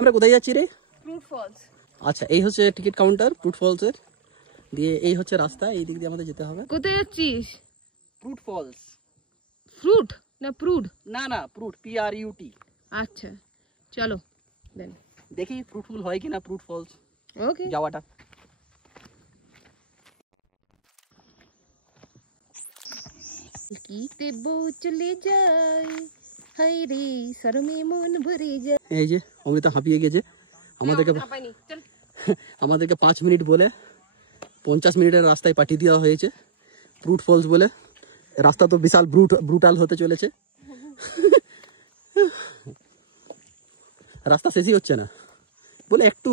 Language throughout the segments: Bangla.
আমরা কোথায় যাচ্ছি রে? Fruit falls. আচ্ছা, এই হচ্ছে টিকিট কাউন্টার ফ্রুট ফলস এর, দিয়ে এই হচ্ছে রাস্তা, এই দিক দিয়ে আমাদের যেতে হবে। কোথায় যাচ্ছিস? Fruit false. ফ্রুট না প্রুড? না না, ফ্রুট, PRUT। আচ্ছা চলো দেন দেখি ফ্রুটফুল হয় কিনা ফ্রুট ফলস ওকে যাওয়াটা। কিতে বউ চলে যায়, হাই রে শরমে মন ভরে যায়। এই যে অমৃতা হাঁপিয়ে গেছে, আমাদেরকে 5 মিনিট বলে 50 মিনিটের রাস্তায় পাঠিয়ে দেওয়া হয়েছে ফ্রুট ফলস বলে। রাস্তা তো বিশাল ব্রুটাল হতে চলেছে। রাস্তা শেষই হচ্ছে না, বলে একটু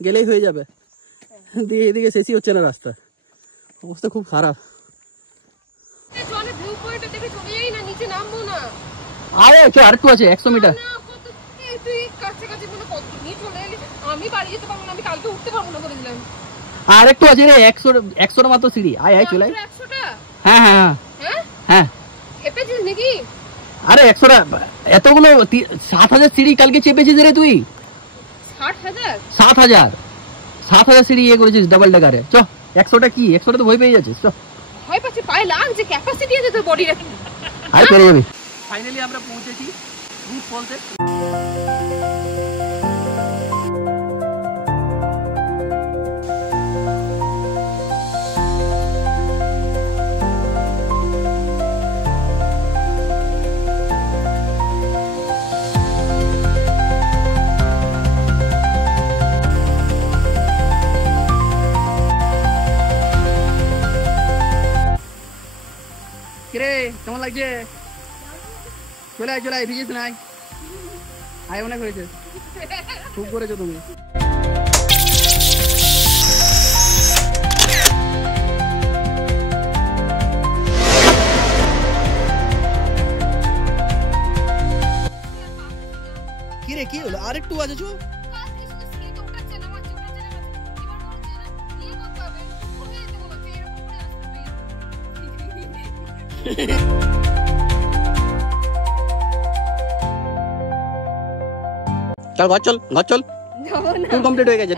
গেলেই হয়ে যাবে, দিয়ে এদিকে শেষই হচ্ছে না রাস্তা, অবস্থা খুব খারাপ। আরে আরেকটু আছে 100 মিটার। আর একটু আছে রে, 100 মাত্র সিঁড়ি। আয় আয় চলে আয়। হ্যাঁ হ্যাঁ হ্যাঁ হ্যাঁ। নাকি? আরে 100টা, এতগুলো 7000 সিঁড়ি কালকে চেপেছিস রে তুই। 7000 সিঁড়ি ইয়ে করেছিস ডাবল ডেকারে। চ 100টা কি, 100টা তো ভয় পেয়ে যাচ্ছিস। চ ভয় পাচ্ছি, পায়ে লাগছে, ক্যাপাসিটি আছে তোর বডির। আরে পেরে যাবি। ফাইনালি আমরা পৌঁছেছি ফ্রুট ফলসে। কিরে কেমন লাগছে? চলে আয় ভিজিস নাই, আয় অনেক হয়েছে, খুব করেছো তুমি। কিরে কি হলো, আর একটু আছে চো। চল ঘর চল, ট্যুর কমপ্লিট হয়ে গেছে,